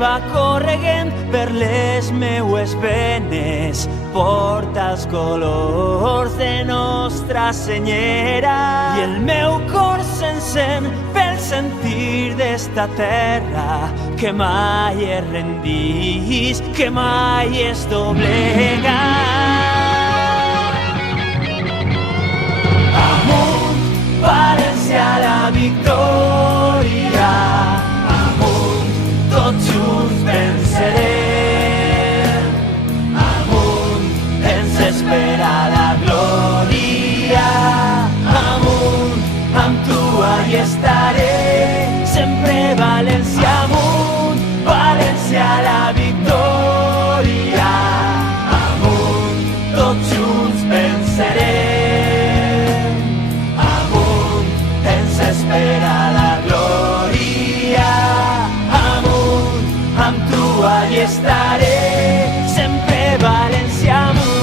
va corregent per les meues venes, porta els colors de Nostra Senyera. I el meu cor s'encén pel sentir d'esta terra, que mai es rendís, que mai es doblega. Amunt, València, la victòria, amunt, tots junts vencerem. Amunt, ens espera la glòria. Amunt, amb tu hi estaré, sempre València amunt, València la victòria. Amunt, tots junts vencerem. Amunt, ens espera la glòria. Amunt, amb tu hi estaré, sempre València amunt.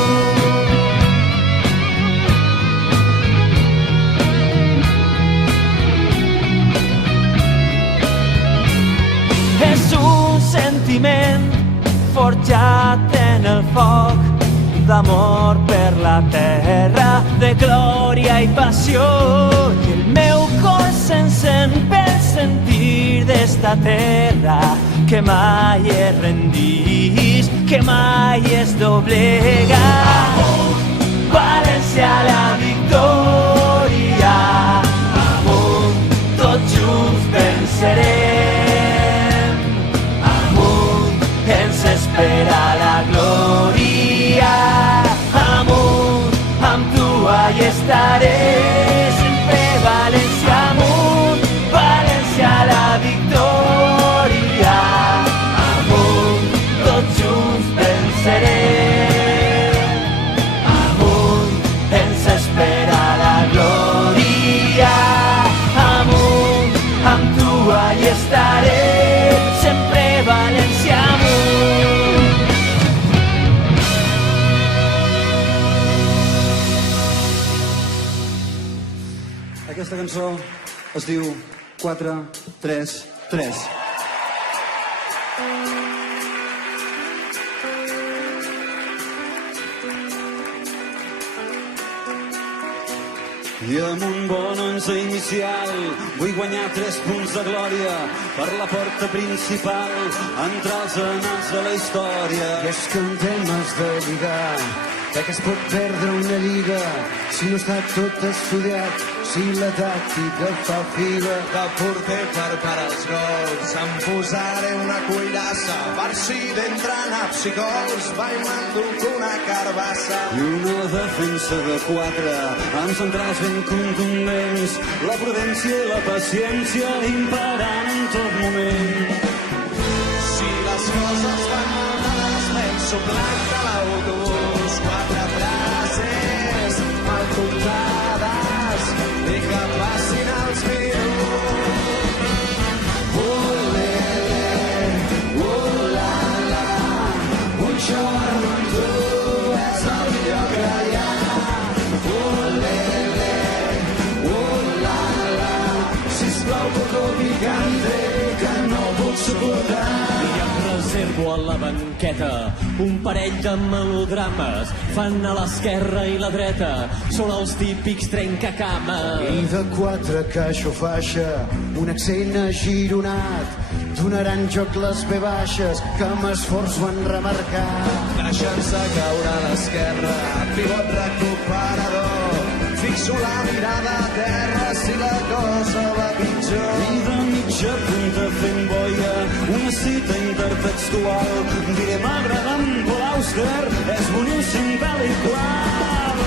És un sentiment forjat en el foc d'amor per la terra, de glòria i passió. I el meu cor s'encén per sentir d'esta terra, que mai es rendís, que mai es doblega. València la victòria, amunt, tots junts vencerem. Amunt, ens espera la glòria. Amunt, amb tu hi estaré, sempre València amunt, València la victòria. Amunt, tots junts vencerem. Amunt, ens espera la glòria. Amunt, amb tu hi estaré, sempre València amunt. Aquesta cançó es diu 4-3-3. I amb un bon 11 inicial vull guanyar 3 punts de glòria per la porta principal, entrar als anals de la història. I és que en temes de lligar, que es pot perdre una lliga si no està tot estudiat, si la tàctica fa figa. De porter per parar els gols em posaré una cuirassa per si d'entre naps i gols vaig m'enduc una carbassa. I una defensa de 4 amb centrals ben contundents, la prudència i la paciència imperant en tot moment. Si les coses van malades penso blanc de l'autobús. 4 frases mal comptades i que passin els minuts. Un xorro amb tu és el millor que hi ha. Sisplau, poco picante, que no puc suportar. I em reservo a la banqueta un parell de melodrames, fan a l'esquerra i la dreta, són els típics trencacames. I de 4 caixa o faixa, un accent agironat, donaran joc les ve baixes que amb esforç ho han remarcat. Deixant-se caure a l'esquerra, pivot recuperador, fixo la mirada a terra si la cosa va pitjor. I de mitja punta fent boia, una cita intertextual, diré m'agrada en Paul Auster, és boníssim tal i qual.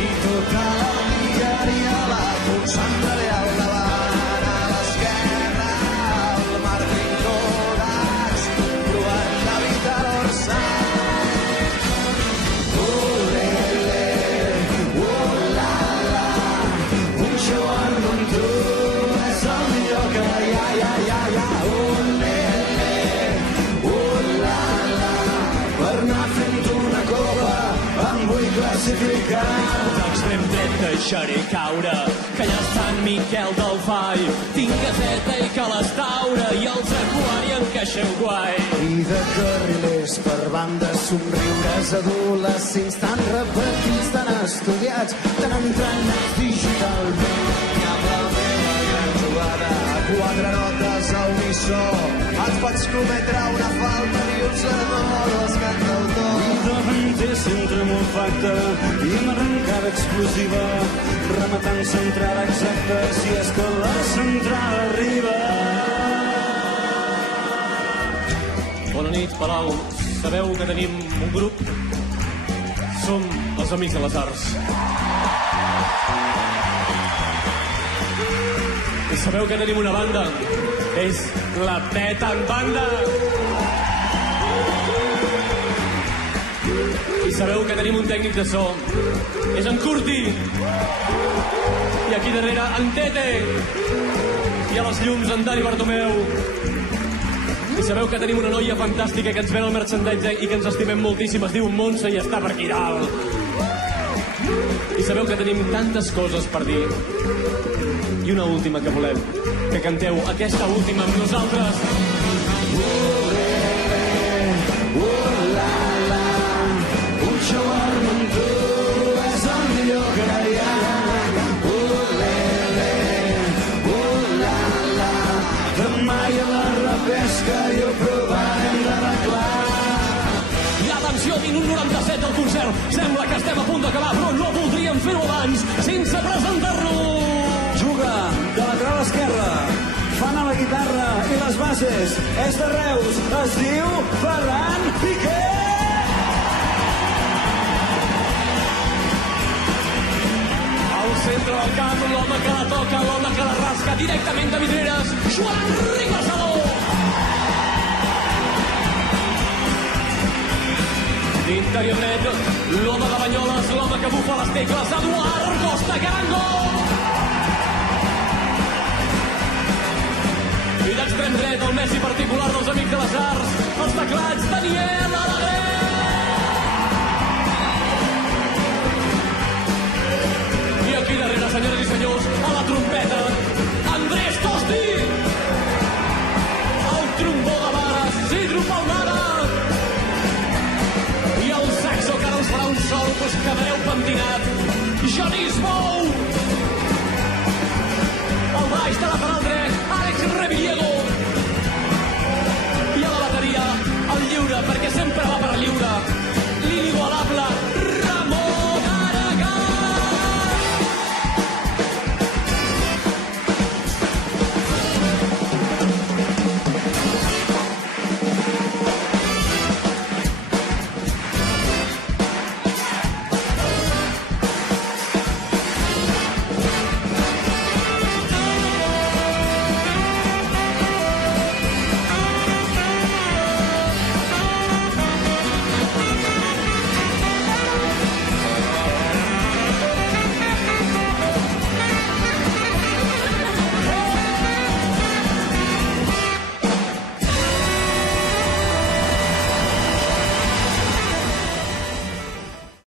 I tota la lligaria la concentraré al davant, a l'esquerra, el Martín Codax, provant d'evitar l'Orsà. Un xorro amb tu és el millor que hi ha. Per anar fent una copa em vull classificar. deixaré caure, que allà està en Miquel del Fai, tinc caseta i calastaura i els aquari en caixeu guai. I de carrilers per banda, somriures adolescents tan repetits, tan estudiats, tan entrenats digitalment. I amb la meva gran jugada, quatre notes a unissó, et faig cometre una falta i un sermó dels cantautors. I davanter centre molt facte i amb arrencada explosiva, rematant centrada exacta si és que la centrada arriba. Bona nit, Palau. Sabeu que tenim un grup? Som els Amics de les Arts. I sabeu que tenim una banda? És la Petan Banda. I sabeu que tenim un tècnic de so. És en Curti. I aquí darrere, en Tete. I a les llums, en Dani Bartomeu. I sabeu que tenim una noia fantàstica que ens ven el merchandise i que ens estimem moltíssim. Es diu Montse i està per aquí dalt. I sabeu que tenim tantes coses per dir. I una última que volem, que canteu aquesta última amb nosaltres. Un show amb tu és el millor que hi ha. Demà hi ha la repesca i ho provarem d'arreglar. I atenció, minut 97 del concert. Sembla que estem a punt d'acabar, però no voldríem fer-ho abans sense presentar-nos. Juga de lateral esquerra, fan a la guitarra i les bases. És de Reus, es diu Ferran Piqué. Al centre del camp, l'home que la toca, l'home que la rasca directament de Vidreres, Joan Ribasaló. D'interior dret, l'home de Banyoles, l'home que bufa les tecles, Eduard Costa Garango. I d'extrem dret, el Messi particular dels Amics de les Arts, els teclats, Daniel